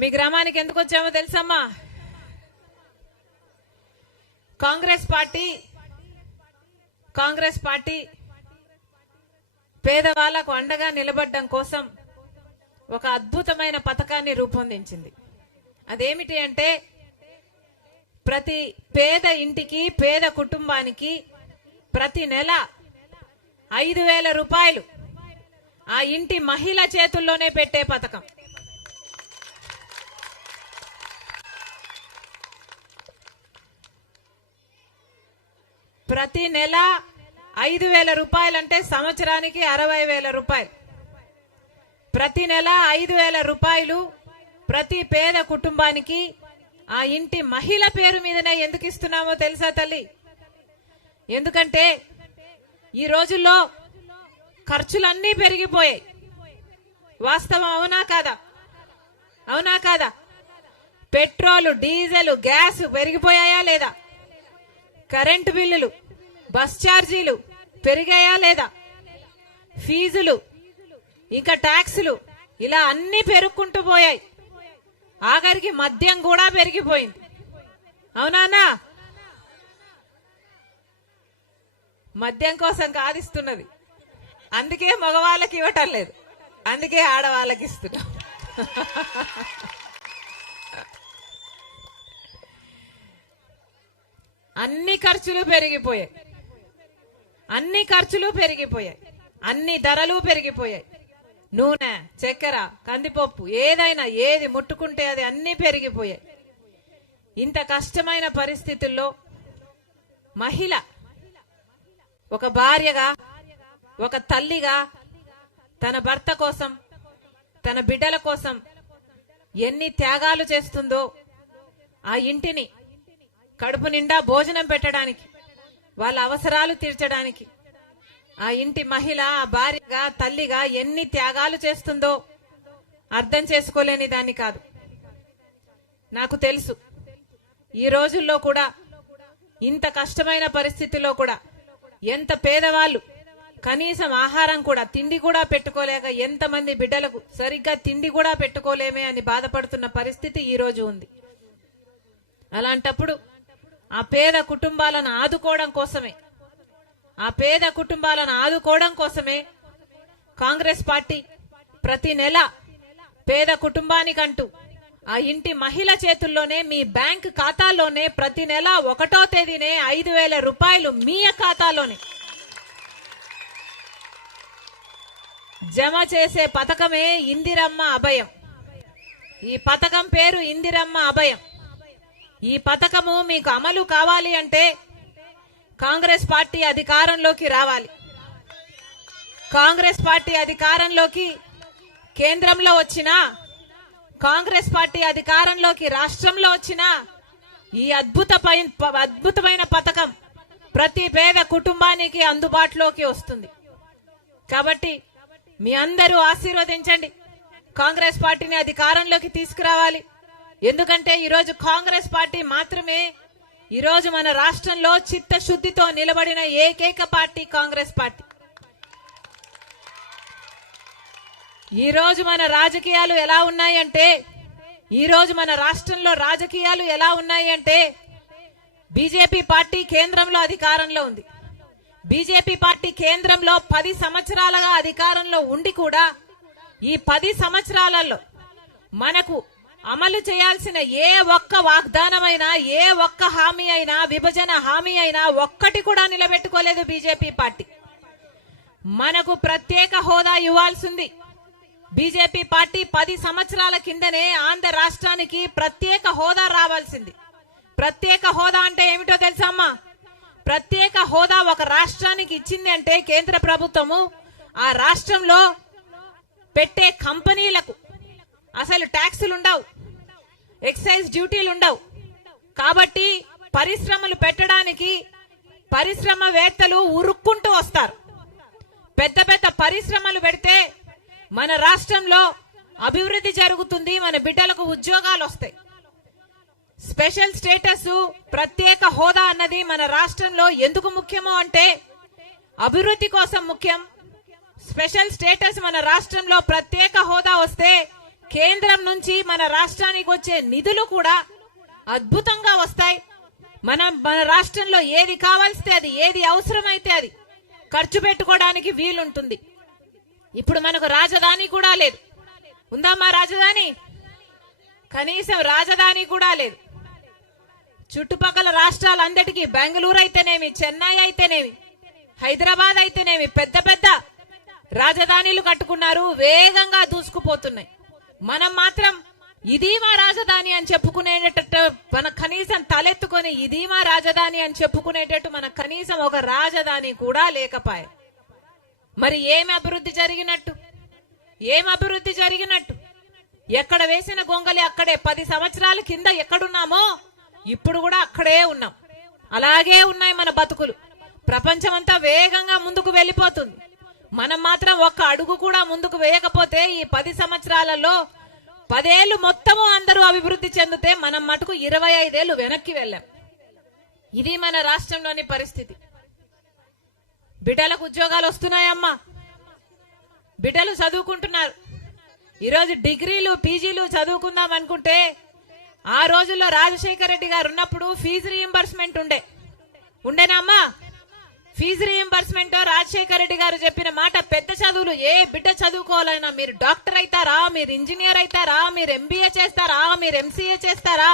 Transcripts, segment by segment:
మీ గ్రామానికి ఎందుకు వచ్చామో తెలుసమ్మా? కాంగ్రెస్ పార్టీ పేదవాళ్లకు అండగా నిలబడడం కోసం ఒక అద్భుతమైన పథకాన్ని రూపొందించింది. అదేమిటి అంటే ప్రతి పేద ఇంటికి, పేద కుటుంబానికి ప్రతి నెల 5,000 రూపాయలు ఆ ఇంటి మహిళ చేతుల్లోనే పెట్టే పథకం. ప్రతి నెల 5,000 రూపాయలు అంటే సంవత్సరానికి 60,000 రూపాయలు. ప్రతి నెల 5,000 రూపాయలు ప్రతి పేద కుటుంబానికి ఆ ఇంటి మహిళ పేరు మీదనే ఎందుకు ఇస్తున్నామో తెలుసా తల్లి? ఎందుకంటే ఈ రోజుల్లో ఖర్చులన్నీ పెరిగిపోయాయి. వాస్తవం అవునా కాదా? అవునా కాదా? పెట్రోలు, డీజిల్, గ్యాస్ పెరిగిపోయాయా లేదా? కరెంటు బిల్లులు, బస్ ఛార్జీలు పెరిగాయా లేదా? ఫీజులు, ఇంకా ట్యాక్సులు, ఇలా అన్ని పెరుగుకుంటూ పోయాయి. ఆఖరికి మద్యం కూడా పెరిగిపోయింది. అవునానా? మద్యం కోసం కాదిస్తున్నది, అందుకే మగవాళ్ళకి ఇవ్వటం లేదు, అందుకే ఆడవాళ్ళకి ఇస్తున్నాం. అన్ని ఖర్చులు పెరిగిపోయాయి, అన్ని ధరలు పెరిగిపోయాయి. నూనె, చక్కెర, కందిపప్పు, ఏదైనా ఏది ముట్టుకుంటే అది అన్ని పెరిగిపోయాయి. ఇంత కష్టమైన పరిస్థితుల్లో మహిళ ఒక భార్యగా, ఒక తల్లిగా తన భర్త కోసం, తన బిడ్డల కోసం ఎన్ని త్యాగాలు చేస్తుందో, ఆ ఇంటిని కడుపు నిండా భోజనం పెట్టడానికి, వాళ్ళ అవసరాలు తీర్చడానికి ఆ ఇంటి మహిళ, ఆ భార్యగా, తల్లిగా ఎన్ని త్యాగాలు చేస్తుందో అర్థం చేసుకోలేని దాన్ని కాదు. నాకు తెలుసు ఈ రోజుల్లో కూడా, ఇంత కష్టమైన పరిస్థితుల్లో కూడా ఎంత పేదవాళ్ళు కనీసం ఆహారం కూడా, తిండి కూడా పెట్టుకోలేక ఎంతమంది బిడ్డలకు సరిగ్గా తిండి కూడా పెట్టుకోలేమే అని బాధపడుతున్న పరిస్థితి ఈ రోజు ఉంది. అలాంటప్పుడు ఆ పేద కుటుంబాలను ఆదుకోవడం కోసమే కాంగ్రెస్ పార్టీ ప్రతి నెల పేద కుటుంబానికంటూ ఆ ఇంటి మహిళ చేతుల్లోనే, మీ బ్యాంక్ ఖాతాలోనే ప్రతి నెల 1వ తేదీనే 5,000 రూపాయలు మీ ఖాతాలోనే జమ చేసే పథకమే ఇందిరమ్మ అభయం. ఈ పథకం పేరు ఇందిరమ్మ అభయం. ఈ పథకము మీకు అమలు కావాలి అంటే కాంగ్రెస్ పార్టీ అధికారంలోకి రావాలి. కాంగ్రెస్ పార్టీ అధికారంలోకి కేంద్రంలో వచ్చినా, కాంగ్రెస్ పార్టీ అధికారంలోకి రాష్ట్రంలో వచ్చినా ఈ అద్భుతమైన పథకం ప్రతి పేద కుటుంబానికి అందుబాటులోకి వస్తుంది. కాబట్టి మీ అందరూ ఆశీర్వదించండి, కాంగ్రెస్ పార్టీని అధికారంలోకి తీసుకురావాలి. ఎందుకంటే ఈరోజు కాంగ్రెస్ పార్టీ మాత్రమే ఈరోజు మన రాష్ట్రంలో చిత్తశుద్ధితో నిలబడిన ఏకైక పార్టీ కాంగ్రెస్ పార్టీ. ఈ రోజు మన రాజకీయాలు ఎలా ఉన్నాయంటే, రాజకీయాలు ఎలా ఉన్నాయంటే బీజేపీ పార్టీ కేంద్రంలో అధికారంలో ఉంది. బీజేపీ పార్టీ కేంద్రంలో 10 సంవత్సరాలుగా అధికారంలో ఉండి కూడా ఈ 10 సంవత్సరాలలో మనకు అమలు చేయాల్సిన ఏ ఒక్క వాగ్దానమైనా, ఏ ఒక్క హామీ అయినా, విభజన హామీ అయినా ఒక్కటి కూడా నిలబెట్టుకోలేదు బీజేపీ పార్టీ. మనకు ప్రత్యేక హోదా ఇవ్వాల్సింది బీజేపీ పార్టీ 10 సంవత్సరాల కిందనే ఆంధ్ర రాష్ట్రానికి ప్రత్యేక హోదా రావాల్సింది. ప్రత్యేక హోదా అంటే ఏమిటో తెలుసమ్మా? ప్రత్యేక హోదా ఒక రాష్ట్రానికి ఇచ్చింది అంటే కేంద్ర ప్రభుత్వము ఆ రాష్ట్రంలో పెట్టే కంపెనీలకు అసలు ట్యాక్సులు ఉండవు, ఎక్సైజ్ డ్యూటీలు ఉండవు. కాబట్టి పరిశ్రమలు పెట్టడానికి పరిశ్రమవేత్తలు ఉరుక్కుంటూ వస్తారు. పెద్ద పెద్ద పరిశ్రమలు పెడితే మన రాష్ట్రంలో అభివృద్ధి జరుగుతుంది, మన బిడ్డలకు ఉద్యోగాలు వస్తాయి. స్పెషల్ స్టేటస్, ప్రత్యేక హోదా అన్నది మన రాష్ట్రంలో ఎందుకు ముఖ్యమో అంటే అభివృద్ధి కోసం ముఖ్యం. స్పెషల్ స్టేటస్ మన రాష్ట్రంలో ప్రత్యేక హోదా వస్తే కేంద్రం నుంచి మన రాష్ట్రానికి వచ్చే నిధులు కూడా అద్భుతంగా వస్తాయి. మన రాష్ట్రంలో ఏది కావాల్స్తే అది, ఏది అవసరమైతే అది ఖర్చు పెట్టుకోవడానికి వీలుంటుంది. ఇప్పుడు మనకు రాజధాని కూడా లేదు. ఉందమ్మా రాజధాని? కనీసం రాజధాని కూడా లేదు. చుట్టుపక్కల రాష్ట్రాలందరికీ బెంగళూరు అయితేనేమి, చెన్నై అయితేనేమి, హైదరాబాద్ అయితేనేమి పెద్ద పెద్ద రాజధానిలు కట్టుకున్నారు, వేగంగా దూసుకుపోతున్నాయి. మనం మాత్రం ఇది మా రాజధాని అని చెప్పుకునేటట్టు మన కనీసం తలెత్తుకొని ఇది మా రాజధాని అని చెప్పుకునేటట్టు మన కనీసం ఒక రాజధాని కూడా లేకపాయే. మరి ఏమి అభివృద్ధి జరిగినట్టు? ఏం అభివృద్ధి జరిగినట్టు? ఎక్కడ వేసిన గొంగలి అక్కడే. 10 సంవత్సరాల కింద ఎక్కడున్నామో ఇప్పుడు కూడా అక్కడే ఉన్నాం. అలాగే ఉన్నాయి మన బతుకులు. ప్రపంచమంతా వేగంగా ముందుకు వెళ్ళిపోతుంది. మనం మాత్రం ఒక్క అడుగు కూడా ముందుకు వేయకపోతే ఈ 10 సంవత్సరాలలో 10 ఏళ్లు మొత్తము అందరూ అభివృద్ధి చెందితే మనం మటుకు 25 ఏళ్లు వెనక్కి వెళ్ళాం. ఇది మన రాష్ట్రంలోని పరిస్థితి. బిడ్డలకు ఉద్యోగాలు వస్తున్నాయమ్మా, బిడ్డలు చదువుకుంటున్నారు. ఈరోజు డిగ్రీలు పీజీలు చదువుకుందాం అనుకుంటే ఆ రోజుల్లో రాజశేఖర రెడ్డి గారు ఉన్నప్పుడు ఫీజు రీయింబర్స్మెంట్ ఉండేనా అమ్మా? ఫీజు రీయింబర్స్మెంట్ రాజశేఖర రెడ్డి గారు చెప్పిన మాట, పెద్ద చదువులు ఏ బిడ్డ చదువుకోవాలన్నా మీరు డాక్టర్ అవుతారా, మీరు ఇంజనీర్ అవుతారా, మీరు ఎంబీఏ చేస్తారా, మీరు ఎంసీఏ చేస్తారా,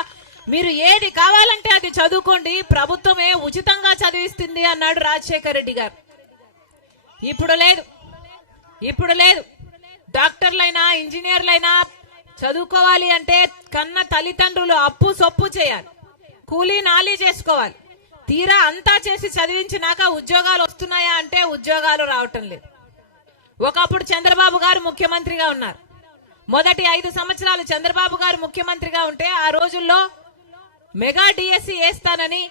మీరు ఏది కావాలంటే అది చదువుకోండి, ప్రభుత్వమే ఉచితంగా చదివిస్తుంది అన్నాడు రాజశేఖర రెడ్డి గారు. ఇప్పుడు లేదు. డాక్టర్లైనా ఇంజనీర్లైనా చదువుకోవాలి అంటే కన్న తల్లిదండ్రులు అప్పు సొప్పు చేయాలి, కూలీ నాలీ చేసుకోవాలి. తీరా అంతా చేసి చదివించినాక ఉద్యోగాలు వస్తున్నాయా అంటే ఉద్యోగాలు రావటం లేదు. ఒకప్పుడు చంద్రబాబు గారు ముఖ్యమంత్రిగా ఉన్నారు. మొదటి 5 సంవత్సరాలు చంద్రబాబు గారు ముఖ్యమంత్రిగా ఉంటే ఆ రోజుల్లో మెగా డిఎస్సి వేస్తానని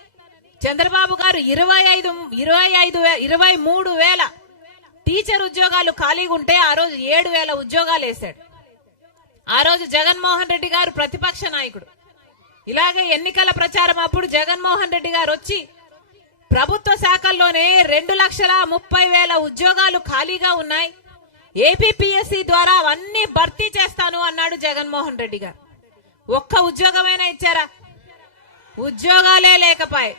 చంద్రబాబు గారు 23,000 టీచర్ ఉద్యోగాలు ఖాళీగా ఉంటే ఆ రోజు 7,000 ఉద్యోగాలు వేశాడు. ఆ రోజు జగన్మోహన్ రెడ్డి గారు ప్రతిపక్ష నాయకుడు. ఇలాగే ఎన్నికల ప్రచారం అప్పుడు జగన్మోహన్ రెడ్డి గారు వచ్చి ప్రభుత్వ శాఖల్లోనే 2,30,000 ఉద్యోగాలు ఖాళీగా ఉన్నాయి, ఏపీపీఎస్సీ ద్వారా అవన్నీ భర్తీ చేస్తాను అన్నాడు జగన్మోహన్ రెడ్డి గారు. ఒక్క ఉద్యోగమైనా ఇచ్చారా? ఉద్యోగాలే లేకపాయే.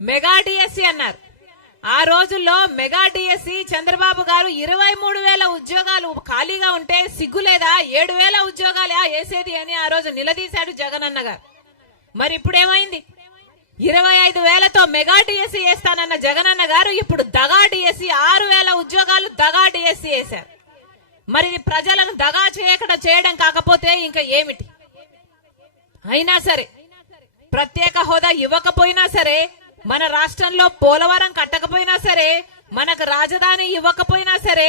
మెగా డిఎస్సి అన్నారు. ఆ రోజుల్లో మెగా డిఎస్సి చంద్రబాబు గారు 23,000 ఉద్యోగాలు ఖాళీగా ఉంటే సిగ్గులేదా 7,000 ఉద్యోగాలే వేసేది అని ఆ రోజు నిలదీశాడు జగనన్న గారు. మరి ఇప్పుడేమైంది? 25,000తో మెగా డిఎస్సి వేస్తానన్న జగనన్న గారు ఇప్పుడు దగా డిఎస్సి 6,000 ఉద్యోగాలు దగా డిఎస్సి వేశారు. మరి ప్రజలను దగా చేయడం కాకపోతే ఇంకా ఏమిటి? అయినా సరే ప్రత్యేక హోదా ఇవ్వకపోయినా సరే, మన రాష్ట్రంలో పోలవరం కట్టకపోయినా సరే, మనకు రాజధాని ఇవ్వకపోయినా సరే,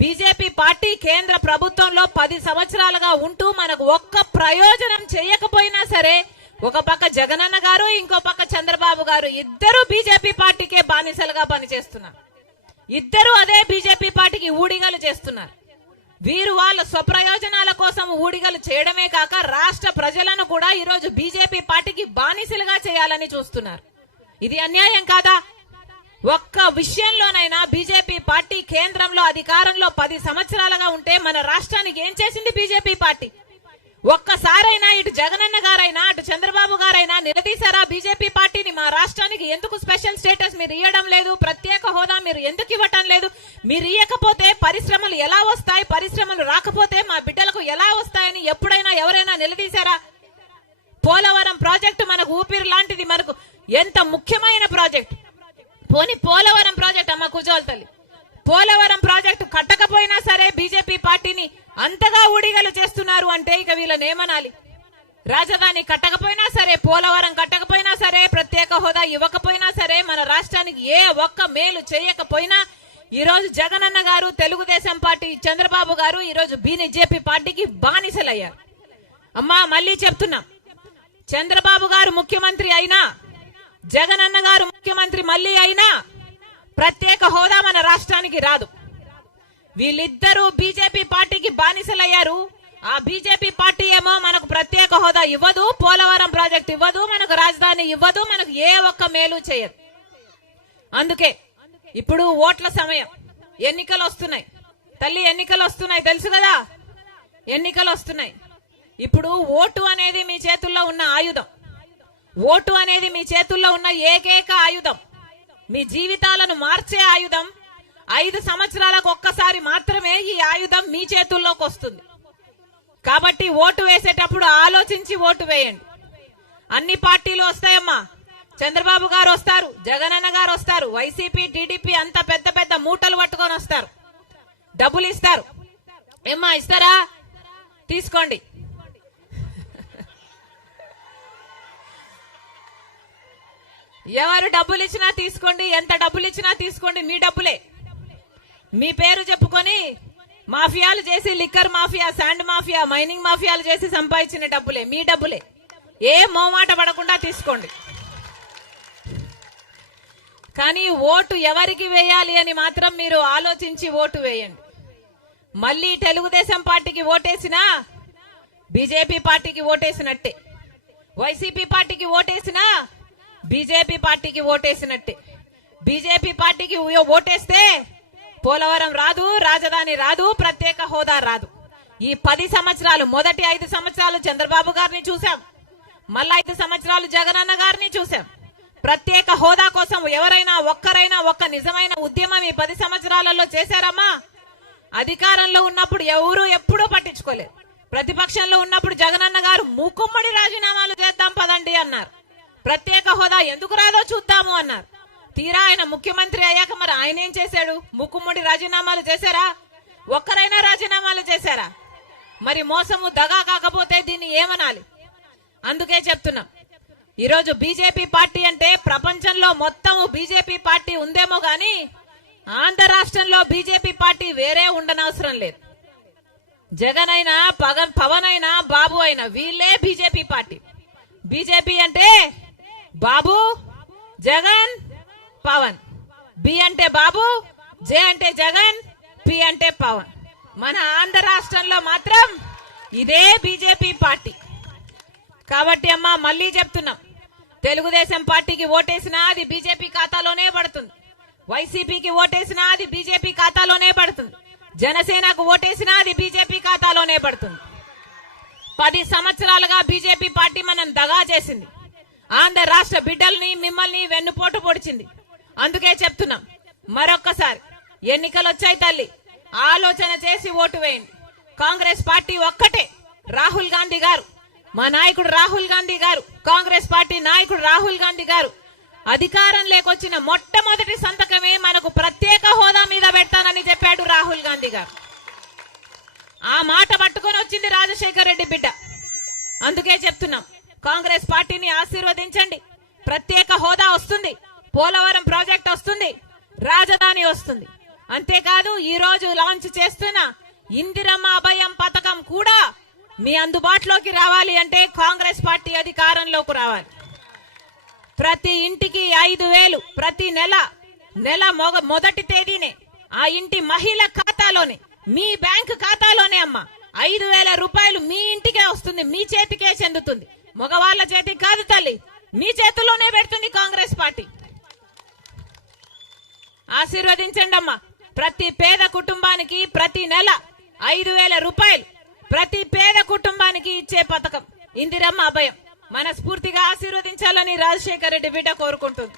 బీజేపీ పార్టీ కేంద్ర ప్రభుత్వంలో 10 సంవత్సరాలుగా ఉంటూ మనకు ఒక్క ప్రయోజనం చేయకపోయినా సరే, ఒక పక్క జగనన్న గారు, ఇంకో పక్క చంద్రబాబు గారు ఇద్దరు బీజేపీ పార్టీకే బానిసలుగా పనిచేస్తున్నారు. ఇద్దరు అదే బీజేపీ పార్టీకి ఊడిగలు చేస్తున్నారు. వీరు వాళ్ళ స్వప్రయోజనాల కోసం ఊడిగలు చేయడమే కాక రాష్ట్ర ప్రజలను కూడా ఈరోజు బీజేపీ పార్టీకి బానిసలుగా చేయాలని చూస్తున్నారు. ఇది అన్యాయం కాదా? ఒక్క విషయంలోనైనా బీజేపీ పార్టీ కేంద్రంలో అధికారంలో 10 సంవత్సరాలుగా ఉంటే మన రాష్ట్రానికి ఏం చేసింది బీజేపీ పార్టీ? ఒక్కసారైనా ఇటు జగనన్న గారైనా అటు చంద్రబాబు గారైనా నిలదీశారా బీజేపీ పార్టీని? మా రాష్ట్రానికి ఎందుకు స్పెషల్ స్టేటస్ మీరు ఇవ్వడం లేదు, ప్రత్యేక హోదా మీరు ఎందుకు ఇవ్వటం లేదు, మీరు ఇవ్వకపోతే పరిశ్రమలు ఎలా వస్తాయి, పరిశ్రమలు రాకపోతే మా బిడ్డలకు ఎలా వస్తాయని ఎప్పుడైనా ఎవరైనా నిలదీశారా? పోలవరం ప్రాజెక్టు మనకు ఊపిరి లాంటిది, మనకు ఎంత ముఖ్యమైన ప్రాజెక్టు. పోని పోలవరం ప్రాజెక్ట్ అమ్మ కుజోల్ తల్లి, పోలవరం ప్రాజెక్టు కట్టకపోయినా సరే బీజేపీ పార్టీని అంతగా ఊడిగలు చేస్తున్నారు అంటే ఇక వీళ్ళని ఏమనాలి? రాజధాని కట్టకపోయినా సరే, పోలవరం కట్టకపోయినా సరే, ప్రత్యేక హోదా ఇవ్వకపోయినా సరే, మన రాష్ట్రానికి ఏ ఒక్క మేలు చేయకపోయినా ఈ రోజు జగనన్న గారు, తెలుగుదేశం పార్టీ చంద్రబాబు గారు ఈ రోజు బీజేపీ పార్టీకి బానిసలయ్యారు. అమ్మా మళ్ళీ చెప్తున్నా, చంద్రబాబు గారు ముఖ్యమంత్రి అయినా, జగనన్న గారు ముఖ్యమంత్రి మళ్ళీ అయినా ప్రత్యేక హోదా మన రాష్ట్రానికి రాదు. వీళ్ళిద్దరూ బీజేపీ పార్టీకి బానిసలయ్యారు. ఆ బీజేపీ పార్టీ ఏమో మనకు ప్రత్యేక హోదా ఇవ్వదు, పోలవరం ప్రాజెక్ట్ ఇవ్వదు, మనకు రాజధాని ఇవ్వదు, మనకు ఏ ఒక్క మేలు చేయదు. అందుకే ఇప్పుడు ఓట్ల సమయం, ఎన్నికలు వస్తున్నాయి తల్లి, ఎన్నికలు వస్తున్నాయి తెలుసు కదా. ఎన్నికలు వస్తున్నాయి. ఇప్పుడు ఓటు అనేది మీ చేతుల్లో ఉన్న ఆయుధం. ఓటు అనేది మీ చేతుల్లో ఉన్న ఏకైక ఆయుధం. మీ జీవితాలను మార్చే ఆయుధం. 5 సంవత్సరాలకు ఒక్కసారి మాత్రమే ఈ ఆయుధం మీ చేతుల్లోకి వస్తుంది. కాబట్టి ఓటు వేసేటప్పుడు ఆలోచించి ఓటు వేయండి. అన్ని పార్టీలు వస్తాయమ్మా. చంద్రబాబు గారు వస్తారు, జగనన్న గారు వస్తారు, వైసీపీ టీడీపీ అంత పెద్ద పెద్ద మూటలు పట్టుకొని వస్తారు, డబ్బులు ఇస్తారు. ఏమ్మా ఇస్తారా? తీసుకోండి. ఎవరు డబ్బులు ఇచ్చినా తీసుకోండి, ఎంత డబ్బులు ఇచ్చినా తీసుకోండి, మీ డబ్బులే. మీ పేరు చెప్పుకొని మాఫియాలు చేసి, liquor mafia, sand mafia, mining మాఫియాలు చేసి సంపాదించిన డబ్బులే, మీ డబ్బులే. ఏ మోమాట పడకుండా తీసుకోండి. కానీ ఓటు ఎవరికి వేయాలి అని మాత్రం మీరు ఆలోచించి ఓటు వేయండి. మళ్ళీ తెలుగుదేశం పార్టీకి ఓటేసినా బీజేపీ పార్టీకి ఓటేసినట్టే, వైసీపీ పార్టీకి ఓటేసినా బీజేపీ పార్టీకి ఓటేసినట్టే. బీజేపీ పార్టీకి ఓటేస్తే పోలవరం రాదు, రాజధాని రాదు, ప్రత్యేక హోదా రాదు. ఈ 10 సంవత్సరాలు, మొదటి 5 సంవత్సరాలు చంద్రబాబు గారిని చూశాం, మళ్ళా 5 సంవత్సరాలు జగనన్న గారిని చూశాం. ప్రత్యేక హోదా కోసం ఎవరైనా ఒక్కరైనా ఒక్క నిజమైన ఉద్యమం ఈ 10 సంవత్సరాలలో చేశారమ్మా? అధికారంలో ఉన్నప్పుడు ఎవరు ఎప్పుడూ పట్టించుకోలేదు. ప్రతిపక్షంలో ఉన్నప్పుడు జగనన్న గారు మూకుమ్మడి రాజీనామాలు చేద్దాం పదండి అన్నారు. ప్రత్యేక హోదా ఎందుకు రాదో చూద్దాము అన్నారు. తీరా ఆయన ముఖ్యమంత్రి అయ్యాక మరి ఆయన ఏం చేశాడు? మూకుమ్మడి రాజీనామాలు చేశారా? ఒక్కరైనా రాజీనామాలు చేశారా? మరి మోసము దగా కాకపోతే దీన్ని ఏమనాలి? అందుకే చెప్తున్నాం, ఈరోజు బీజేపీ పార్టీ అంటే ప్రపంచంలో మొత్తం బీజేపీ పార్టీ ఉందేమో గాని ఆంధ్ర రాష్ట్రంలో బీజేపీ పార్టీ వేరే ఉండనవసరం లేదు. జగన్ అయినా, పవన్ అయినా, బాబు అయినా వీళ్ళే బీజేపీ పార్టీ. బీజేపీ అంటే బాబు, జగన్, పవన్. బి అంటే బాబు, జే అంటే జగన్, పి అంటే పవన్. మన ఆంధ్ర రాష్ట్రంలో మాత్రం ఇదే బీజేపీ పార్టీ. కాబట్టి అమ్మా మళ్ళీ చెప్తున్నాం, తెలుగుదేశం పార్టీకి ఓటేసినా అది బీజేపీ ఖాతాలోనే పడుతుంది, వైసీపీకి ఓటేసినా అది బీజేపీ ఖాతాలోనే పడుతుంది, జనసేనకు ఓటేసినా అది బీజేపీ ఖాతాలోనే పడుతుంది. 10 సంవత్సరాలుగా బీజేపీ పార్టీ మనం దగా చేసింది. ఆంధ్ర రాష్ట్ర బిడ్డల్ని, మిమ్మల్ని వెన్నుపోటు పొడిచింది. అందుకే చెప్తున్నాం, మరొక్కసారి ఎన్నికలు వచ్చాయి తల్లి, ఆలోచన చేసి ఓటు వేయండి. కాంగ్రెస్ పార్టీ ఒక్కటే. రాహుల్ గాంధీ గారు, మా నాయకుడు రాహుల్ గాంధీ గారు, కాంగ్రెస్ పార్టీ నాయకుడు రాహుల్ గాంధీ గారు అధికారం లేకొచ్చిన మొట్టమొదటి సంతకమే మనకు ప్రత్యేక హోదా మీద పెడతానని చెప్పాడు రాహుల్ గాంధీ గారు. ఆ మాట పట్టుకొని వచ్చింది రాజశేఖర్ రెడ్డి బిడ్డ. అందుకే చెప్తున్నాం, కాంగ్రెస్ పార్టీని ఆశీర్వదించండి. ప్రత్యేక హోదా వస్తుంది, పోలవరం ప్రాజెక్ట్ వస్తుంది, రాజధాని వస్తుంది. అంతేకాదు ఈ రోజు లాంచ్ చేస్తున్న ఇందిరమ్మ అభయం పథకం కూడా మీ అందుబాటులోకి రావాలి అంటే కాంగ్రెస్ పార్టీ అధికారంలోకి రావాలి. ప్రతి ఇంటికి 5,000 ప్రతి నెల మొదటి తేదీనే ఆ ఇంటి మహిళ ఖాతాలోనే, మీ బ్యాంకు ఖాతాలోనే అమ్మా 5,000 రూపాయలు మీ ఇంటికే వస్తుంది, మీ చేతికే చెందుతుంది. మగవాళ్ల చేతికి కాదు తల్లి, మీ చేతుల్లోనే పెడుతుంది కాంగ్రెస్ పార్టీ. ఆశీర్వదించండి అమ్మా. ప్రతి పేద కుటుంబానికి ప్రతి నెల 5,000 రూపాయలు ప్రతి పేద కుటుంబానికి ఇచ్చే పథకం ఇందిరమ్మ అభయం. మనస్ఫూర్తిగా ఆశీర్వదించాలని రాజశేఖర్ రెడ్డి బిడ్డ కోరుకుంటుంది.